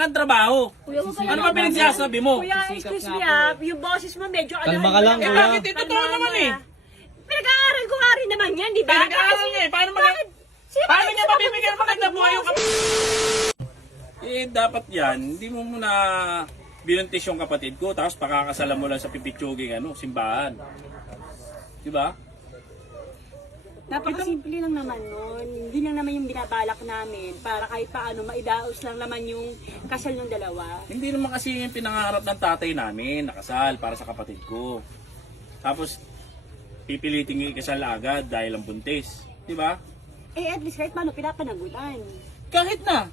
kang trabaho. Kuya, huwag ka Ano naman ba pinagsasabi mo? Kuya, excuse me yung boses mo medyo Kalma ka lang, Eh kuya. bakit? Ito totoo naman eh. Pinag-aaral ko nga rin naman yan, di ba? Pinag-aaral niya eh. Paano niya mabibigyan ng magandang buhay yung kapatid? Eh dapat yan, hindi mo muna binuntis yung kapatid ko tapos pakakasalan mo lang sa pipitsuging simbahan. Di ba? Napakasimple lang naman nun. Hindi lang naman yung binabalak namin para kahit paano maidaos lang naman yung kasal ng dalawa. Hindi naman kasi yung pinangarap ng tatay namin, nakasal para sa kapatid ko. Tapos, pipilitin yung ikasal agad dahil ang buntis. Di ba? Eh at least kahit paano pinapanagutan. Kahit na.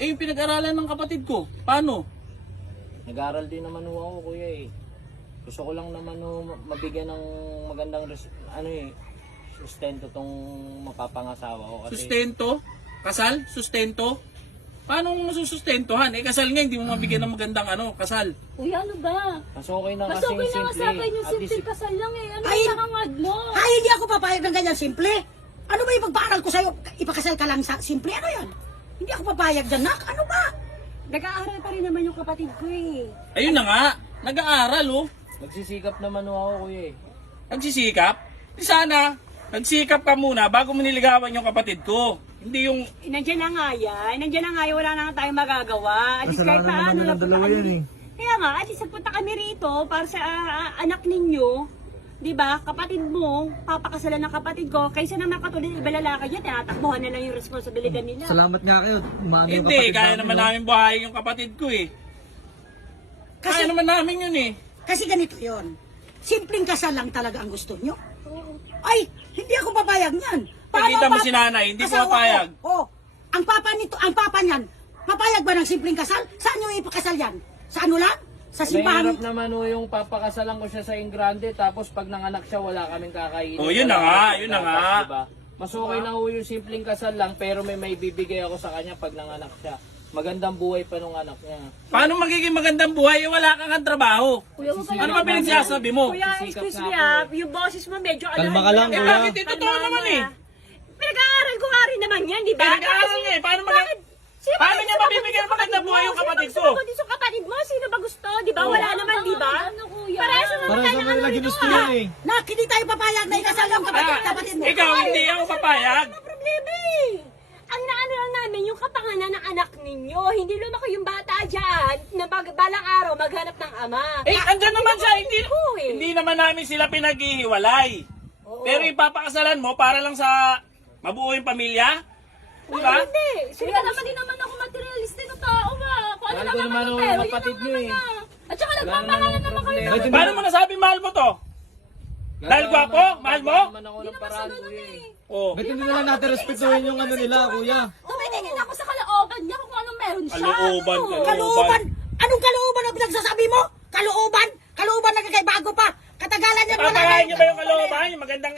Eh yung pinag-aralan ng kapatid ko, paano? Nag-aaral din naman ako, kuya eh. Gusto ko lang naman mabigyan ng magandang sustento tong mapapangasawa ko. Kasi Sustento? Kasal? Sustento? Paano mo masusustentohan? Eh kasal nga, hindi mo mabigyan ng magandang kasal. Kuya, ano ba? mas okay na Mas kasing okay na nga simple. sa akin yung At simple least, kasal lang eh. Ano Ay! yung nakangad mo? Ay, hindi ako papayag ng ganyan simple. Ano ba yung pagpaaral ko sa'yo? Ipakasal ka lang sa simple? Ano yan? Hindi ako papayag dyan, nak. Ano ba? Nag-aaral pa rin naman yung kapatid ko eh. Ayun na nga, nag-aaral nagsisikap naman ako, kuya eh. Nagsisikap? Di sana, nagsikap ka muna bago mo niligawan yung kapatid ko. Hindi yung Nandiyan na nga yan. Nandiyan na nga yan. Wala na nga tayong magagawa. At least kahit paano napunta kami. Kaya nga, at least nagpunta kami rito para sa anak ninyo. Diba? Kapatid mo, papakasalan ng kapatid ko. Kaysa naman katulad ng iba lalaki dyan, tinatakbuhan na lang yung responsibilidad nila. Salamat nga kayo. Umano yung hindi, kapatid kaya namin, naman no? namin buhayin yung kapatid ko eh. Kaya naman namin yun eh. Kasi ganito yon. Simpleng kasal lang talaga ang gusto nyo. Ay, hindi ako papayag niyan. Nakita mo ang si nanay, hindi asawa po papayag. ko? Oh, ang papa niyan, papayag ba ng simpleng kasal? Saan nyo ipakasal yan? Sa ano lang? Sa simbahan? Mahirap naman yung papakasalan ko siya sa Ingrande tapos pag nanganak siya wala kaming kakainin. Oh, yun na nga, yun na nga. Diba? Mas okay na yung simpleng kasal lang pero may bibigay ako sa kanya pag nanganak siya. Magandang buhay pa nung anak niya. Paano magiging magandang buhay? Eh, wala kang trabaho. Kuya, huwag ka Ano naman- ba pinagsasabi mo? Kuya, excuse me yung boses mo medyo Kalma ka lang, Eh kuya. bakit? Ito totoo naman eh. Pinag-aaral ko nga rin naman yan, di ba? Pinag-aaral niya eh. Paano niya mabibigyan ng magandang buhay yung kapatid ko? Sino ba kapatid mo? Sino ba gusto? Di ba? Wala naman, di ba? Parehas naman Para tayo sa ng kanila rito, ginusto ah. yan eh. Nak, hindi tayo papayag na ikasal yung kapatid mo. Ikaw, hindi ako papayag. Ano problema eh? Ang naano lang namin yung kapangalan ng anak ninyo. Hindi lumaki yung bata dyan na balang araw maghanap ng ama. Eh, andyan naman siya. Hindi, Oo eh. hindi naman namin sila pinaghihiwalay. Pero ipapakasalan mo para lang sa mabuo yung pamilya? Di ba? Hindi. Kaya naman din naman ako materialista ng tao ba? Kung ano Mahal ko naman naman ang yung pero, kapatid yun niyo naman eh. na. At saka Wala nagpapangalan naman naman kayo. problema. Paano mo nasabi mahal mo to? Dahil gwapo? Mahal mo? Naman ako ng paraan, kuya eh. Oh. Ba't hindi na lang natin respetuhin yung nila, kuya? Tumitingin ako sa kalooban niya kung anong meron siya. Kalooban, Ano? Kalooban? Anong kalooban ang pinagsasabi mo? Kalooban? Kalooban na bago pa. Katagalan niya wala. Papagayin niyo ba yung kalooban? Yung magandang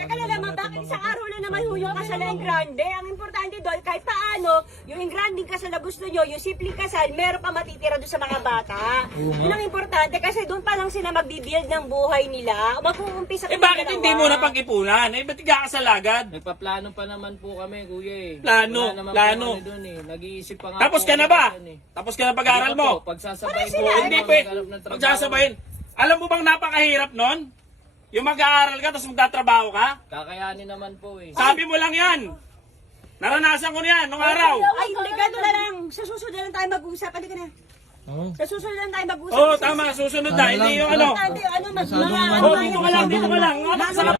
Teka lang naman, bakit isang araw na naman yung kasal ng grande? Ang importante doon, kahit paano, yung grande kasal na gusto nyo, yung simpleng kasal, meron pa matitira doon sa mga bata. Yun ang importante kasi doon pa lang sila magbibuild ng buhay nila. Mag-uumpisa Eh bakit hindi mo na pag-ipunan? Eh ba't ikakasal agad? Nagpaplano pa naman po kami, kuya eh. Plano, Wala naman plano. po kami dun eh. Nag-iisip pa nga Tapos po ka na kami ba? dun eh. Tapos ka na pag-aaral mo? Pagsasabayin po. Hindi kami pwede. maghanap ng trabaho. Pagsasabayin. Alam mo bang napakahirap nun? Yung mag-aaral ka tapos magtatrabaho ka? Kakayanin naman po eh. Sabi mo lang yan. Naranasan ko na yan nung araw. Ay, hindi, ganito na lang. Sa susunod na lang tayo mag-uusap. Halika na. Oo. Sa susunod na lang tayo mag-usap. Oo, tama. Susunod na. Hindi yung ano. Importante yung ano, Masyadong mga Oh, dito ka lang, dito ka lang. Ano, sa